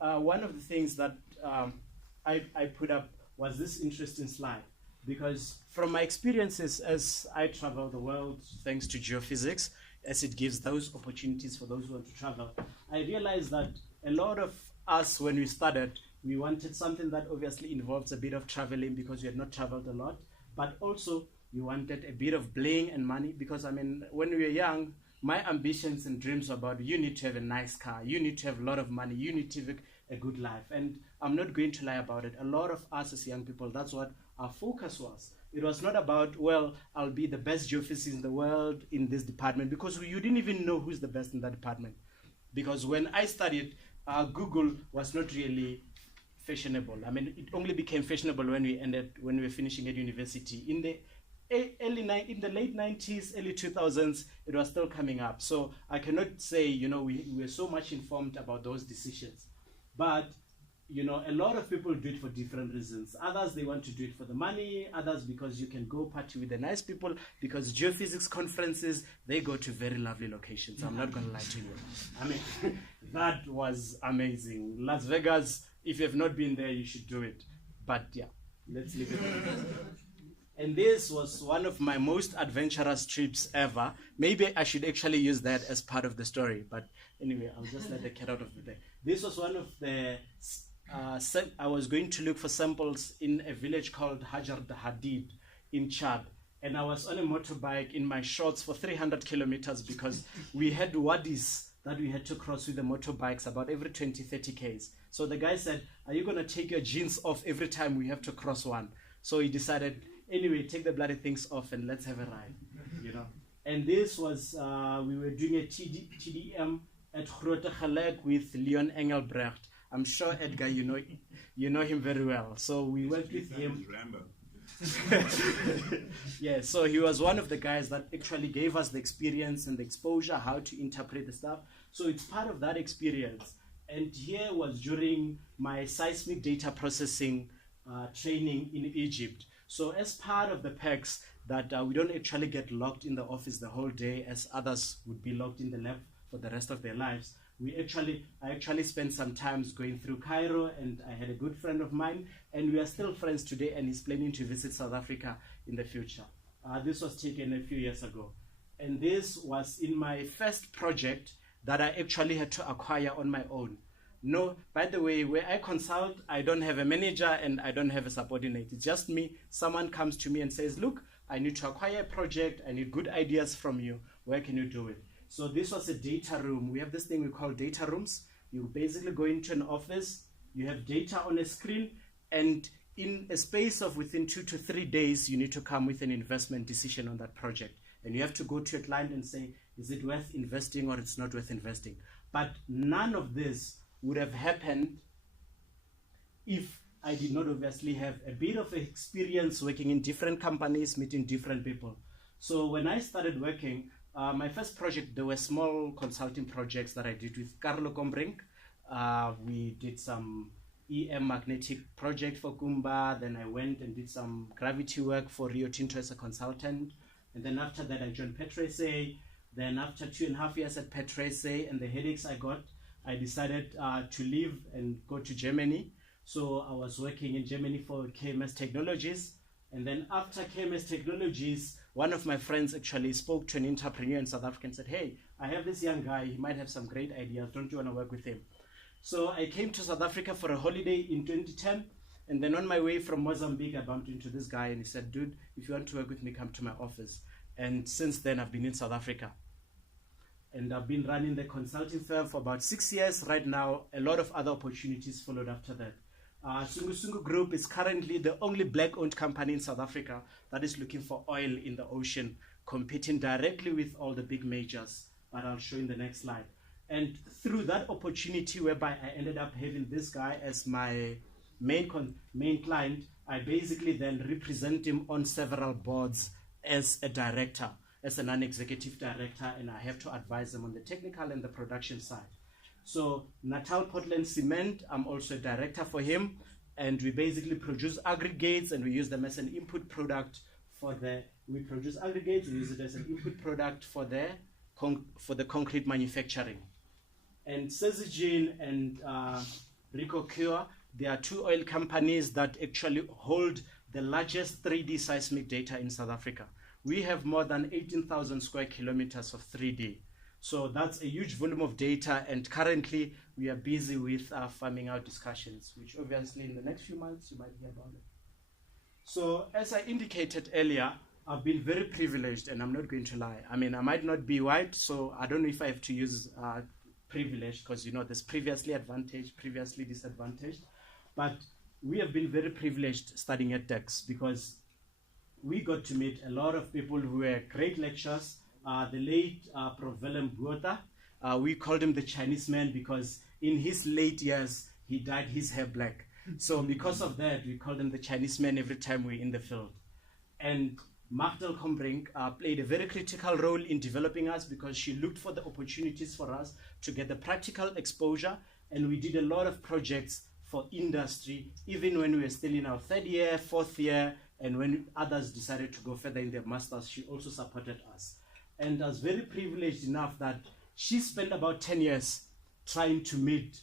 one of the things that I put up was this interesting slide, because from my experiences as I travel the world, thanks to geophysics, as it gives those opportunities for those who want to travel, I realized that a lot of us, when we started, we wanted something that obviously involves a bit of traveling because we had not traveled a lot, but also we wanted a bit of bling and money because, I mean, when we were young, my ambitions and dreams were about you need to have a nice car, you need to have a lot of money, you need to have a good life. And I'm not going to lie about it. A lot of us as young people, that's what our focus was. It was not about, well, I'll be the best geophysicist in the world in this department, because you didn't even know who's the best in that department. Because when I studied, Google was not really fashionable. I mean, it only became fashionable when we were finishing at university. In the late 90s, early 2000s, it was still coming up. So I cannot say, we were so much informed about those decisions. But, a lot of people do it for different reasons. Others, they want to do it for the money. Others, because you can go party with the nice people. Because geophysics conferences, they go to very lovely locations. I'm not going to lie to you. I mean, that was amazing. Las Vegas, if you have not been there, you should do it. But yeah, let's leave it there. And this was one of my most adventurous trips ever. Maybe I should actually use that as part of the story. But anyway, I'll just let the cat out of the bag. This was one of the... I was going to look for samples in a village called Hajar Hadid in Chad. And I was on a motorbike in my shorts for 300 kilometers because we had wadis that we had to cross with the motorbikes about every 20, 30 Ks. So the guy said, are you going to take your jeans off every time we have to cross one? So he decided, anyway, take the bloody things off and let's have a ride, And this was, we were doing a TDM at Grote Geluk with Leon Engelbrecht. I'm sure, Edgar, you know him very well. So we worked with him. Yeah, so he was one of the guys that actually gave us the experience and the exposure, how to interpret the stuff. So it's part of that experience. And here was during my seismic data processing training in Egypt. So as part of the perks that we don't actually get locked in the office the whole day as others would be locked in the lab for the rest of their lives, I actually spent some time going through Cairo, and I had a good friend of mine, and we are still friends today, and he's planning to visit South Africa in the future. This was taken a few years ago. And this was in my first project that I actually had to acquire on my own. No, by the way, where I consult, I don't have a manager and I don't have a subordinate. It's just me. Someone comes to me and says, look, I need to acquire a project. I need good ideas from you. Where can you do it? So this was a data room. We have this thing we call data rooms. You basically go into an office, you have data on a screen, and in a space of within 2 to 3 days, you need to come with an investment decision on that project. And you have to go to a client and say, is it worth investing or it's not worth investing? But none of this would have happened if I did not obviously have a bit of experience working in different companies, meeting different people. So when I started working, my first project, there were small consulting projects that I did with Carlo Combrink. We did some EM magnetic project for Kumba. Then I went and did some gravity work for Rio Tinto as a consultant. And then after that, I joined PetroSA. Then after 2.5 years at PetroSA and the headaches I got, I decided to leave and go to Germany. So I was working in Germany for KMS Technologies. And then after KMS Technologies, one of my friends actually spoke to an entrepreneur in South Africa and said, hey, I have this young guy, he might have some great ideas, don't you want to work with him? So I came to South Africa for a holiday in 2010, and then on my way from Mozambique, I bumped into this guy and he said, dude, if you want to work with me, come to my office. And since then, I've been in South Africa. And I've been running the consulting firm for about 6 years. Right now, a lot of other opportunities followed after that. Sungu Sungu Group is currently the only black-owned company in South Africa that is looking for oil in the ocean, competing directly with all the big majors, but I'll show in the next slide. And through that opportunity whereby I ended up having this guy as my main client, I basically then represent him on several boards as a director, as a non-executive director, and I have to advise them on the technical and the production side. So Natal Portland Cement, I'm also a director for him, and we basically produce aggregates and we use them as an input product we produce aggregates and use it as an input product for the concrete manufacturing. And Sezigin and Rico Cure. There are two oil companies that actually hold the largest 3D seismic data in South Africa. We have more than 18,000 square kilometers of 3D. So that's a huge volume of data, and currently we are busy with our farming out discussions, which obviously in the next few months you might hear about it. So as I indicated earlier, I've been very privileged, and I'm not going to lie. I mean, I might not be white, so I don't know if I have to use privilege, because you know there's previously advantaged, previously disadvantaged. But we have been very privileged studying at DEX, because we got to meet a lot of people who were great lecturers. The late Prof. Willem Botha, we called him the Chinese man because in his late years, he dyed his hair black. So because of that, we called him the Chinese man every time we're in the field. And Madimetja played a very critical role in developing us, because she looked for the opportunities for us to get the practical exposure. And we did a lot of projects for industry, even when we were still in our third year, fourth year, and when others decided to go further in their masters, she also supported us. And I was very privileged enough that she spent about 10 years trying to meet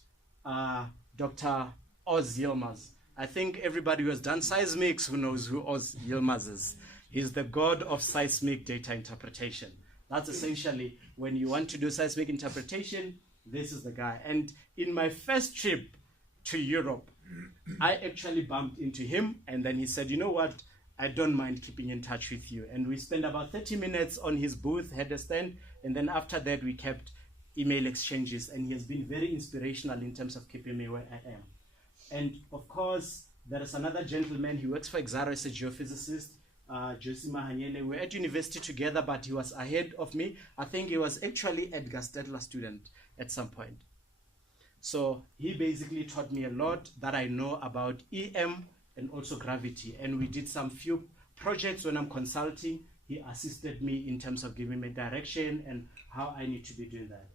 Dr. Oz Yilmaz. I think everybody who has done seismics who knows who Oz Yilmaz is. He's the god of seismic data interpretation. That's essentially, when you want to do seismic interpretation, this is the guy. And in my first trip to Europe, I actually bumped into him, and then he said, you know what, I don't mind keeping in touch with you. And we spent about 30 minutes on his booth, had a stand, and then after that we kept email exchanges, and he has been very inspirational in terms of keeping me where I am. And of course, there is another gentleman, he works for Exaro as a geophysicist, Josie Mahanyele. We're at university together, but he was ahead of me. I think he was actually Edgar Stedler's student at some point. So he basically taught me a lot that I know about EM and also gravity. And we did some few projects when I'm consulting. He assisted me in terms of giving me direction and how I need to be doing that.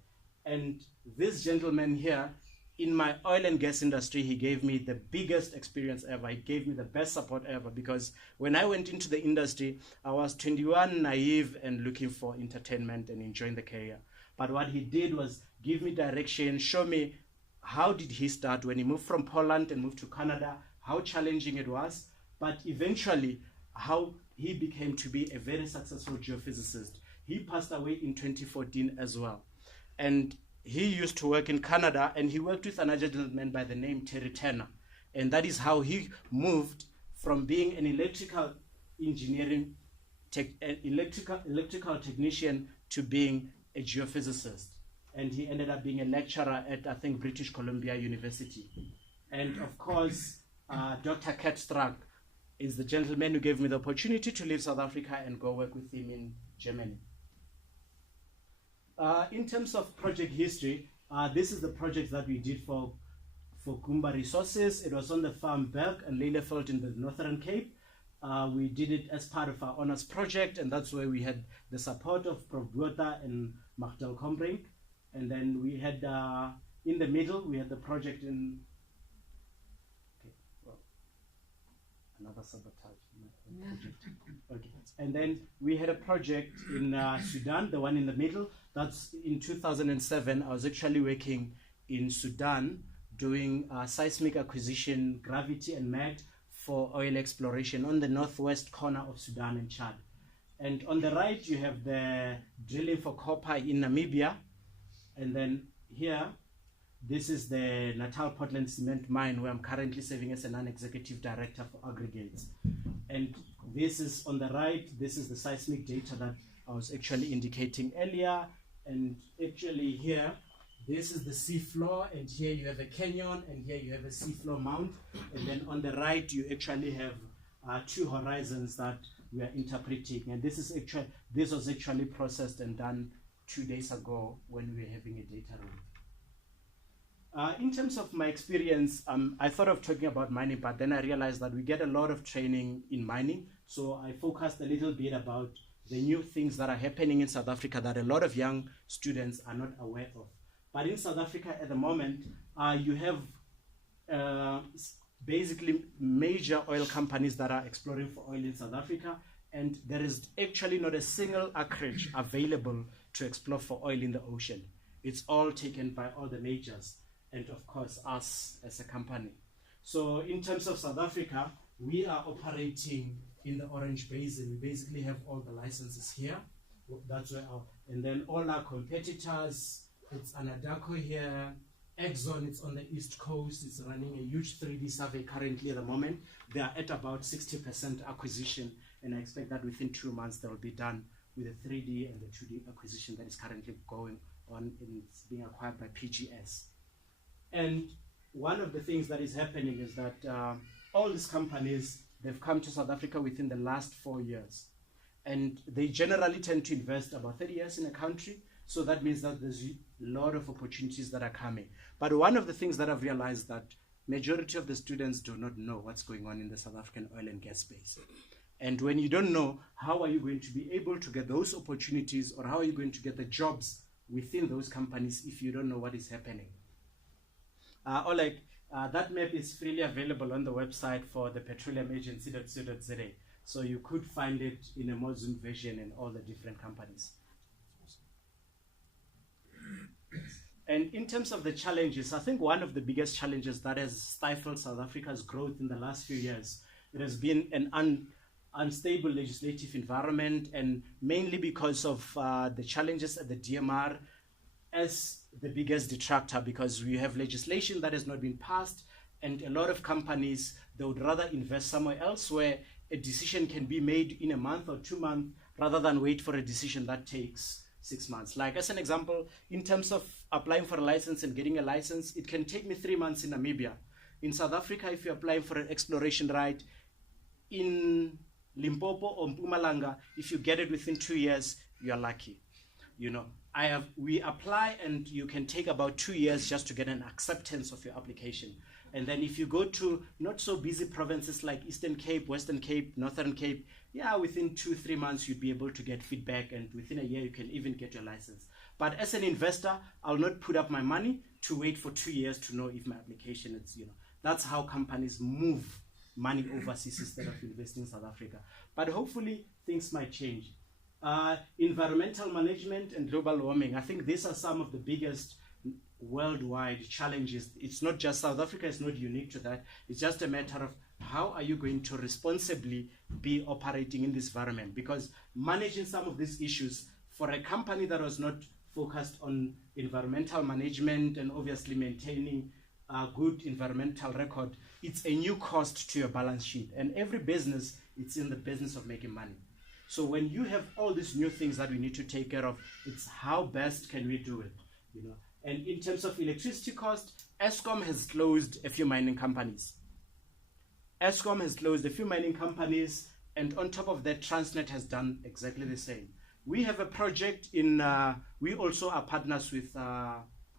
And this gentleman here, in my oil and gas industry, he gave me the biggest experience ever. He gave me the best support ever, because when I went into the industry, I was 21, naive, and looking for entertainment and enjoying the career. But what he did was give me direction, show me how did he start when he moved from Poland and moved to Canada, how challenging it was, but eventually how he became to be a very successful geophysicist. He passed away in 2014 as well. And he used to work in Canada, and he worked with another gentleman by the name Terry Turner. And that is how he moved from being an electrical engineering, electrical technician to being a geophysicist. And he ended up being a lecturer at, I think, British Columbia University. And of course, Dr. Kat Strack is the gentleman who gave me the opportunity to leave South Africa and go work with him in Germany. In terms of project history, this is the project that we did for Kumba Resources. It was on the farm Berg and Lelefeld in the Northern Cape. We did it as part of our honors project, and that's where we had the support of Prof. Botha and Madimetja Kombrink. And then we had, in the middle, we had the project in, okay, well, another sabotage in my project. Okay. And then we had a project in Sudan, the one in the middle. That's in 2007. I was actually working in Sudan doing seismic acquisition, gravity and mag for oil exploration on the northwest corner of Sudan and Chad. And on the right, you have the drilling for copper in Namibia. And then here, this is the Natal Portland Cement Mine, where I'm currently serving as a non-executive director for aggregates. And this is on the right, this is the seismic data that I was actually indicating earlier. And actually here, this is the seafloor, and here you have a canyon, and here you have a seafloor mount. And then on the right, you actually have two horizons that we are interpreting. And this was actually processed and done 2 days ago when we were having a data room. In terms of my experience, I thought of talking about mining, but then I realized that we get a lot of training in mining. So I focused a little bit about the new things that are happening in South Africa that a lot of young students are not aware of. But in South Africa at the moment, you have basically major oil companies that are exploring for oil in South Africa, and there is actually not a single acreage available to explore for oil in the ocean. It's all taken by all the majors. and of course us as a company. So in terms of South Africa, we are operating in the Orange Basin. We basically have all the licenses here. That's where and then all our competitors, it's Anadarko here, Exxon, it's on the East Coast, it's running a huge 3D survey currently at the moment. They are at about 60% acquisition, and I expect that within 2 months they'll be done with the 3D and the 2D acquisition that is currently going on, and it's being acquired by PGS. And one of the things that is happening is that all these companies, they've come to South Africa within the last 4 years. And they generally tend to invest about 30 years in a country. So that means that there's a lot of opportunities that are coming. But one of the things that I've realized that majority of the students do not know what's going on in the South African oil and gas space. And when you don't know, how are you going to be able to get those opportunities, or how are you going to get the jobs within those companies if you don't know what is happening? That map is freely available on the website for the Petroleum Agency.co.za. So you could find it in a more zoomed version in all the different companies. And in terms of the challenges, I think one of the biggest challenges that has stifled South Africa's growth in the last few years, it has been an unstable legislative environment, and mainly because of the challenges at the DMR as the biggest detractor, because we have legislation that has not been passed, and a lot of companies, they would rather invest somewhere else where a decision can be made in a month or 2 months rather than wait for a decision that takes 6 months. Like as an example, in terms of applying for a license and getting a license, it can take me 3 months in Namibia. In South Africa, if you're applying for an exploration right in Limpopo or Mpumalanga, if you get it within 2 years, you're lucky. You know, we apply and you can take about 2 years just to get an acceptance of your application. And then if you go to not so busy provinces like Eastern Cape, Western Cape, Northern Cape, yeah, within 2-3 months you'd be able to get feedback, and within a year you can even get your license. But as an investor, I'll not put up my money to wait for 2 years to know if my application is, that's how companies move money overseas instead of investing in South Africa. But hopefully things might change. Environmental management and global warming, I think these are some of the biggest worldwide challenges. It's not just South Africa, it's not unique to that. It's just a matter of how are you going to responsibly be operating in this environment, because managing some of these issues for a company that was not focused on environmental management and obviously maintaining a good environmental record, it's a new cost to your balance sheet. And every business, it's in the business of making money. So when you have all these new things that we need to take care of, it's how best can we do it, And in terms of electricity cost, Eskom has closed a few mining companies. And on top of that, Transnet has done exactly the same. We have a project we also are partners with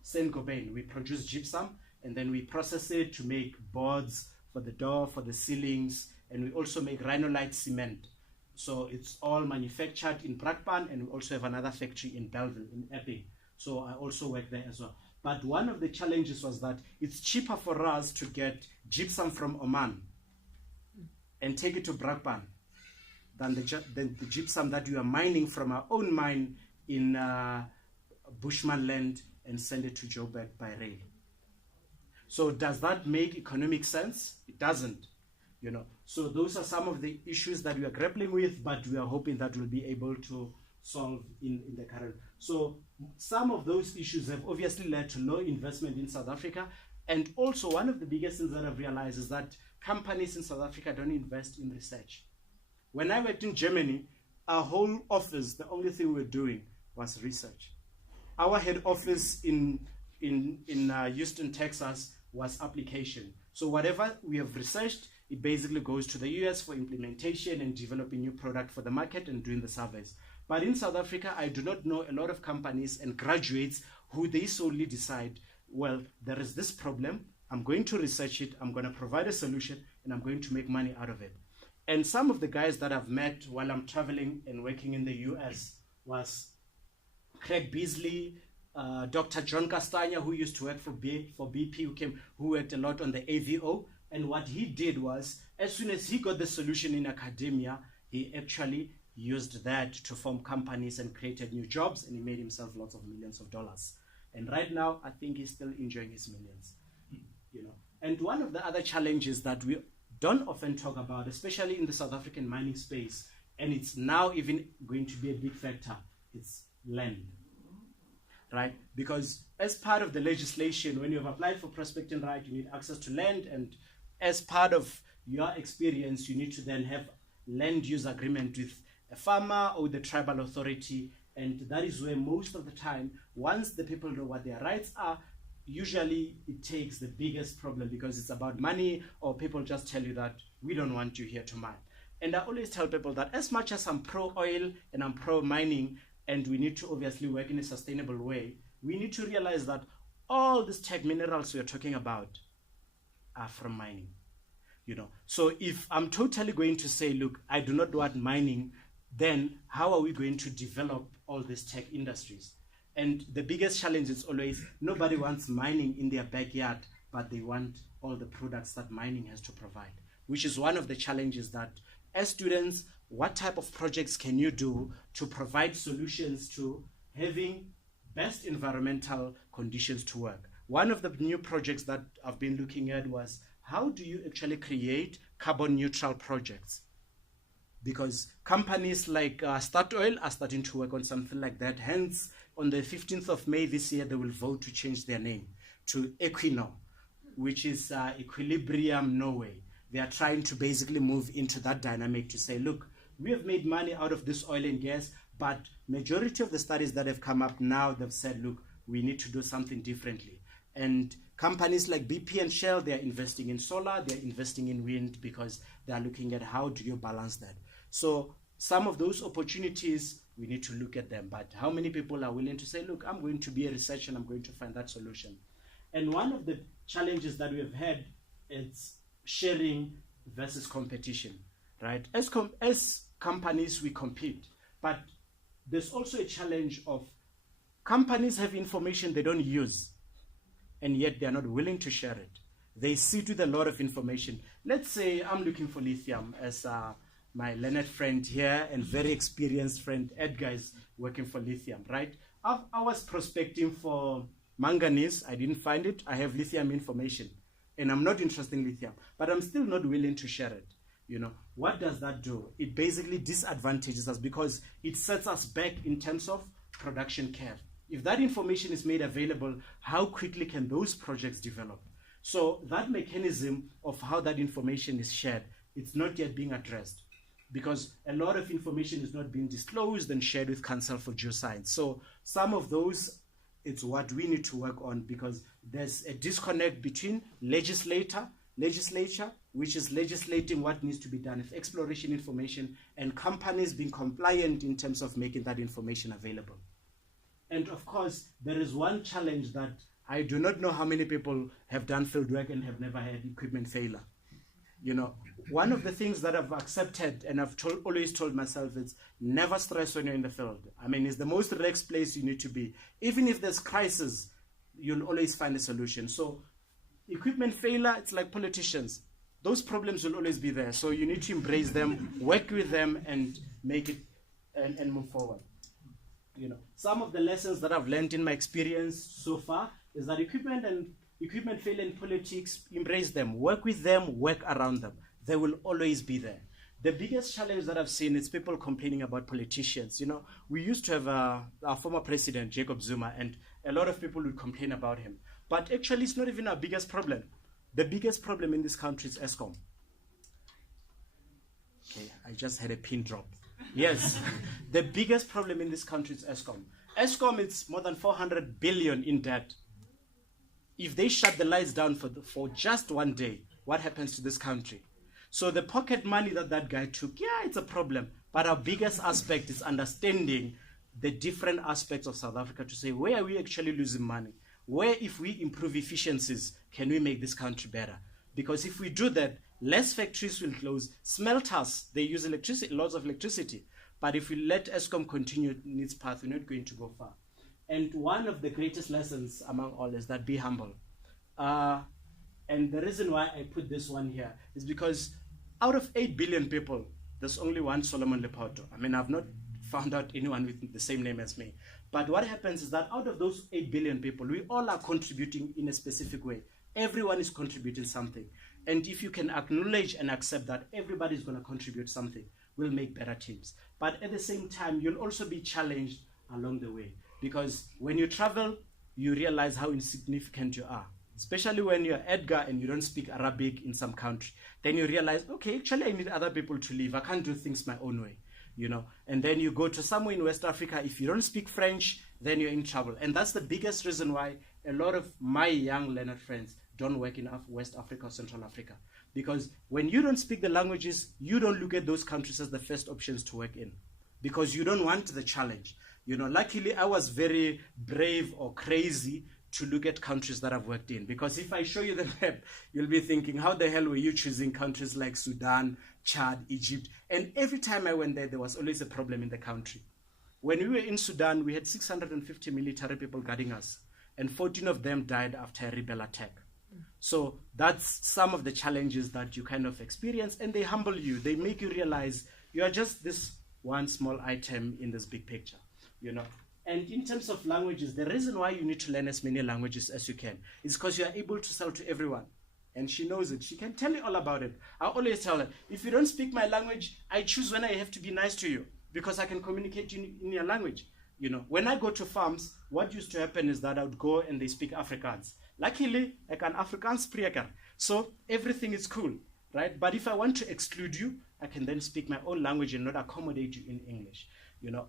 Saint-Gobain. We produce gypsum, and then we process it to make boards for the door, for the ceilings, and we also make rhinolite cement. So it's all manufactured in Brakpan, and we also have another factory in Belleville, in Epping. So I also work there as well. But one of the challenges was that it's cheaper for us to get gypsum from Oman and take it to Brakpan than the gypsum that we are mining from our own mine in Bushman land and send it to Joburg by rail. So does that make economic sense? It doesn't. So those are some of the issues that we are grappling with, but we are hoping that we'll be able to solve in the current. So some of those issues have obviously led to low investment in South Africa. And also one of the biggest things that I've realized is that companies in South Africa don't invest in research. When I worked in Germany, our whole office, the only thing we were doing was research. Our head office in Houston, Texas was application. So whatever we have researched, it basically goes to the US for implementation and developing new product for the market and doing the surveys. But in South Africa, I do not know a lot of companies and graduates who they solely decide, well, there is this problem, I'm going to research it, I'm going to provide a solution, and I'm going to make money out of it. And some of the guys that I've met while I'm traveling and working in the US was Craig Beasley, Dr. John Castagna, who used to work for BP, who worked a lot on the AVO. And what he did was, as soon as he got the solution in academia, he actually used that to form companies and created new jobs, and he made himself lots of millions of dollars. And right now, I think he's still enjoying his millions. You know, and one of the other challenges that we don't often talk about, especially in the South African mining space, and it's now even going to be a big factor, it's land. Right? Because as part of the legislation, when you have applied for prospecting right, you need access to land, and as part of your experience, you need to then have land use agreement with a farmer or the tribal authority, and that is where most of the time, once the people know what their rights are, usually it takes the biggest problem because it's about money, or people just tell you that we don't want you here to mine. And I always tell people that as much as I'm pro-oil and I'm pro-mining, and we need to obviously work in a sustainable way, we need to realize that all these tech minerals we're talking about are from mining. You know, so if I'm totally going to say, look, I do not want mining, then how are we going to develop all these tech industries? And the biggest challenge is always nobody wants mining in their backyard, but they want all the products that mining has to provide, which is one of the challenges that as students, what type of projects can you do to provide solutions to having best environmental conditions to work? One of the new projects that I've been looking at was how do you actually create carbon neutral projects? Because companies like Statoil are starting to work on something like that. Hence, on the 15th of May this year, they will vote to change their name to Equinor, which is Equilibrium Norway. They are trying to basically move into that dynamic to say, look, we have made money out of this oil and gas, but majority of the studies that have come up now, they've said, look, we need to do something differently. And companies like BP and Shell, they're investing in solar, they're investing in wind, because they're looking at how do you balance that. So some of those opportunities, we need to look at them. But how many people are willing to say, look, I'm going to be a researcher and I'm going to find that solution? And one of the challenges that we have had is sharing versus competition, right? As companies, we compete, but there's also a challenge of companies have information they don't use, and yet they're not willing to share it. They sit with a lot of information. Let's say I'm looking for lithium, as my learned friend here and very experienced friend Edgar is working for lithium, right? I was prospecting for manganese. I didn't find it. I have lithium information, and I'm not interested in lithium, but I'm still not willing to share it. You know, what does that do? It basically disadvantages us because it sets us back in terms of production curve. If that information is made available, how quickly can those projects develop? So that mechanism of how that information is shared, it's not yet being addressed because a lot of information is not being disclosed and shared with Council for Geoscience. So some of those, it's what we need to work on because there's a disconnect between legislature, which is legislating what needs to be done with exploration information, and companies being compliant in terms of making that information available. And of course, there is one challenge that I do not know how many people have done field work and have never had equipment failure. You know, one of the things that I've accepted and I've always told myself is never stress when you're in the field. I mean, it's the most relaxed place you need to be. Even if there's crisis, you'll always find a solution. So equipment failure, it's like politicians. Those problems will always be there. So you need to embrace them, work with them, and make it and move forward. You know, some of the lessons that I've learned in my experience so far is that equipment failure in politics, embrace them, work with them, work around them. They will always be there. The biggest challenge that I've seen is people complaining about politicians. You know, we used to have our former president, Jacob Zuma, and a lot of people would complain about him. But actually, it's not even our biggest problem. The biggest problem in this country is Eskom. Okay, I just had a pin drop. Yes, the biggest problem in this country is Eskom. Eskom is more than 400 billion in debt. If they shut the lights down for just one day, what happens to this country? So the pocket money that guy took, yeah, it's a problem. But our biggest aspect is understanding the different aspects of South Africa to say, where are we actually losing money? Where, if we improve efficiencies, can we make this country better? Because if we do that, less factories will close. Smelters, they use electricity, lots of electricity. But if we let Eskom continue in its path, we're not going to go far. And one of the greatest lessons among all is that be humble. And the reason why I put this one here is because out of 8 billion people, there's only one Solomon Lepoto. I mean, I've not found out anyone with the same name as me. But what happens is that out of those 8 billion people, we all are contributing in a specific way. Everyone is contributing something. And if you can acknowledge and accept that everybody is going to contribute something, we'll make better teams. But at the same time, you'll also be challenged along the way. Because when you travel, you realize how insignificant you are. Especially when you're Edgar and you don't speak Arabic in some country. Then you realize, okay, actually I need other people to live. I can't do things my own way. And then you go to somewhere in West Africa, if you don't speak French, then you're in trouble. And that's the biggest reason why a lot of my young learner friends don't work in West Africa or Central Africa. Because when you don't speak the languages, you don't look at those countries as the first options to work in. Because you don't want the challenge. Luckily, I was very brave or crazy to look at countries that I've worked in. Because if I show you the map, you'll be thinking, how the hell were you choosing countries like Sudan, Chad, Egypt? And every time I went there was always a problem in the country. When we were in Sudan, we had 650 military people guarding us. And 14 of them died after a rebel attack. So that's some of the challenges that you kind of experience. And they humble you. They make you realize you are just this one small item in this big picture. And in terms of languages, the reason why you need to learn as many languages as you can is because you are able to sell to everyone. And she knows it. She can tell you all about it. I always tell her, if you don't speak my language, I choose when I have to be nice to you because I can communicate in your language. When I go to farms, what used to happen is that I would go and they speak Afrikaans. Luckily, I can Afrikaans spreker. So everything is cool, right? But if I want to exclude you, I can then speak my own language and not accommodate you in English.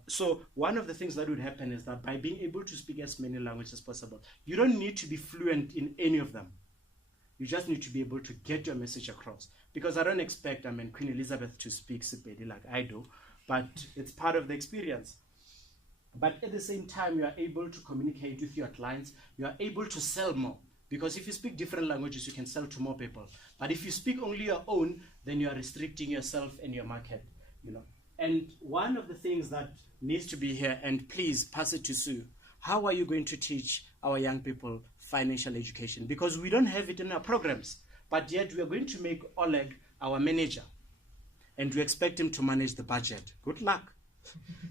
So one of the things that would happen is that by being able to speak as many languages as possible, you don't need to be fluent in any of them. You just need to be able to get your message across. Because I don't expect, Queen Elizabeth to speak Sepedi like I do, but it's part of the experience. But at the same time, you are able to communicate with your clients. You are able to sell more. Because if you speak different languages, you can sell to more people. But if you speak only your own, then you are restricting yourself and your market, And one of the things that needs to be here, and please pass it to Sue, how are you going to teach our young people financial education? Because we don't have it in our programs, but yet we are going to make Oleg our manager. And we expect him to manage the budget. Good luck.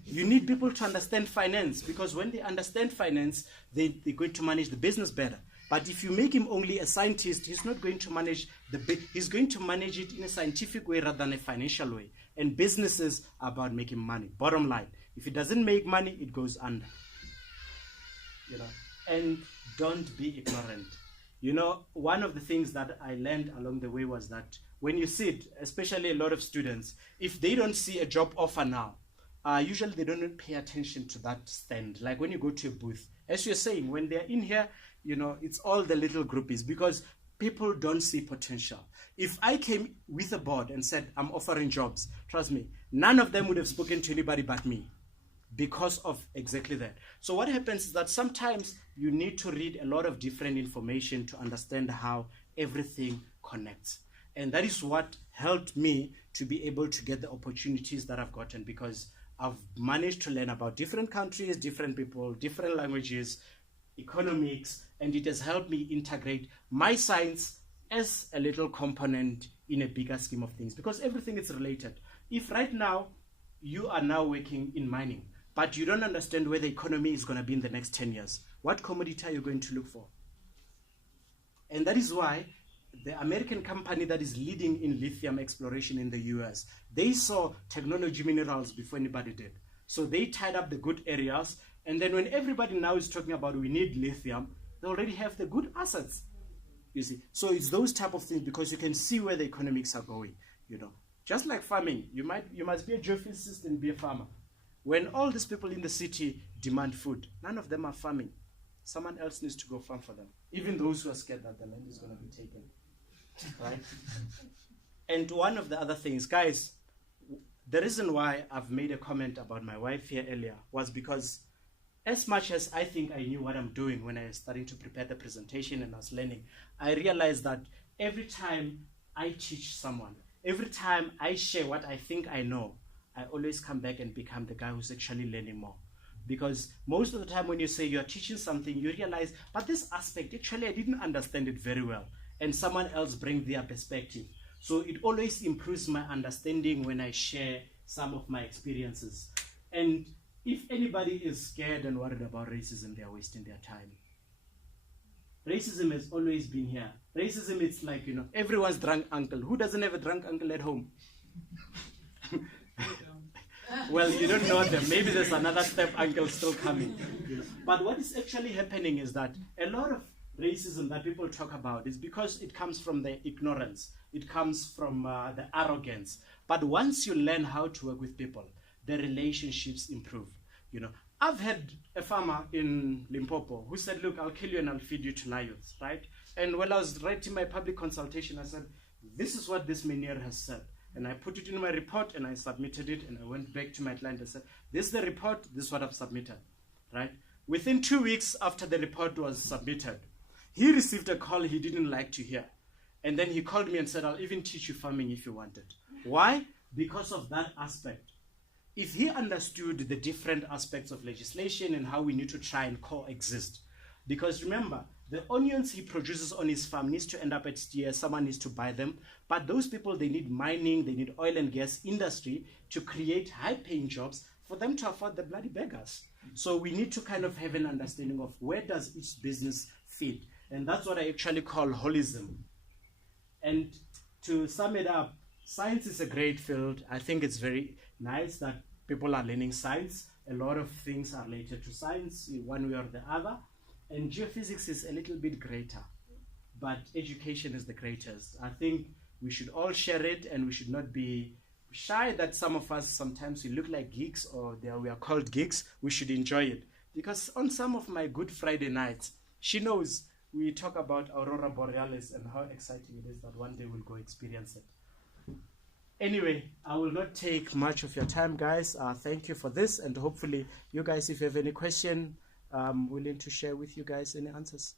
You need people to understand finance, because when they understand finance, they're going to manage the business better. But if you make him only a scientist, he's not going to manage he's going to manage it in a scientific way rather than a financial way. And businesses are about making money. Bottom line, if it doesn't make money, it goes under. And don't be ignorant. One of the things that I learned along the way was that when you sit, especially a lot of students, if they don't see a job offer now, usually they don't pay attention to that stand. Like when you go to a booth, as you're saying, when they're in here, it's all the little groupies because people don't see potential. If I came with a board and said, I'm offering jobs, trust me, none of them would have spoken to anybody but me because of exactly that. So what happens is that sometimes you need to read a lot of different information to understand how everything connects. And that is what helped me to be able to get the opportunities that I've gotten, because I've managed to learn about different countries, different people, different languages, economics, and it has helped me integrate my science as a little component in a bigger scheme of things, because everything is related. If right now you are now working in mining, but you don't understand where the economy is going to be in the next 10 years, what commodity are you going to look for? And that is why the American company that is leading in lithium exploration in the US, they saw technology minerals before anybody did. So they tied up the good areas, and then when everybody now is talking about we need lithium, they already have the good assets, you see. So it's those type of things, because you can see where the economics are going, Just like farming, you must be a geophysicist and be a farmer. When all these people in the city demand food, none of them are farming. Someone else needs to go farm for them. Even those who are scared that the land is going to be taken, right? And one of the other things, guys, the reason why I've made a comment about my wife here earlier was because as much as I think I knew what I'm doing when I was starting to prepare the presentation and I was learning, I realized that every time I teach someone, every time I share what I think I know, I always come back and become the guy who's actually learning more. Because most of the time when you say you're teaching something, you realize, but this aspect, actually I didn't understand it very well. And someone else brings their perspective. So it always improves my understanding when I share some of my experiences. And If anybody is scared and worried about racism, they are wasting their time. Racism has always been here. Racism, it's like, everyone's drunk uncle. Who doesn't have a drunk uncle at home? Well, you don't know them. Maybe there's another step uncle still coming. But what is actually happening is that a lot of racism that people talk about is because it comes from the ignorance. It comes from the arrogance. But once you learn how to work with people, the relationships improve. I've had a farmer in Limpopo who said, look, I'll kill you and I'll feed you to lions, right? And when I was writing my public consultation, I said, this is what this manure has said. And I put it in my report and I submitted it, and I went back to my client and said, this is the report, this is what I've submitted, right? Within 2 weeks after the report was submitted, he received a call he didn't like to hear. And then he called me and said, I'll even teach you farming if you want it. Why? Because of that aspect. If he understood the different aspects of legislation and how we need to try and coexist. Because remember, the onions he produces on his farm needs to end up at steer, someone needs to buy them. But those people, they need mining, they need oil and gas industry to create high-paying jobs for them to afford the bloody beggars. So we need to kind of have an understanding of where does each business fit. And that's what I actually call holism. And to sum it up, science is a great field. I think it's very nice that people are learning science. A lot of things are related to science in one way or the other. And geophysics is a little bit greater, but education is the greatest. I think we should all share it, and we should not be shy that some of us, sometimes we look like geeks, or we are called geeks. We should enjoy it. Because on some of my Good Friday nights, she knows we talk about Aurora Borealis and how exciting it is that one day we'll go experience it. Anyway, I will not take much of your time, guys. Thank you for this, and hopefully you guys, if you have any question, I'm willing to share with you guys any answers.